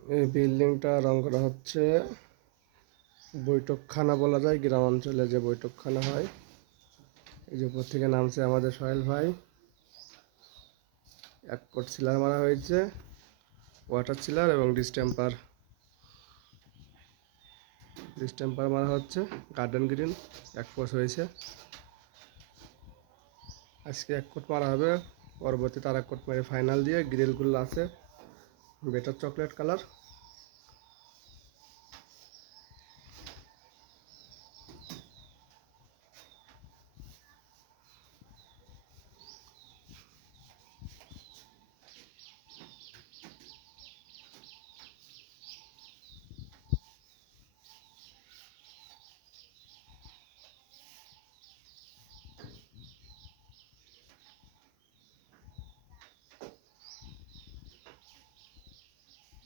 এই বিল্ডিংটা রং করা হচ্ছে, বৈঠকখানা বলা যায়, গ্রাম অঞ্চলে যে বৈঠকখানা হয়। এই যে উপর থেকে নামছে আমাদের সোহেল ভাই। 1 কোট সিলার মারা হয়েছে, ওয়াটার সিলার এবং ডিস্টেম্পার মারা হচ্ছে। গার্ডেন গ্রিন 1 কোট হয়েছে। আজকে 1 কোট মারা হবে, পরবর্তীতে আর 1 কোট মেরে ফাইনাল দিয়ে গ্রিলগুলো আছে বেটার চকলেট কালার।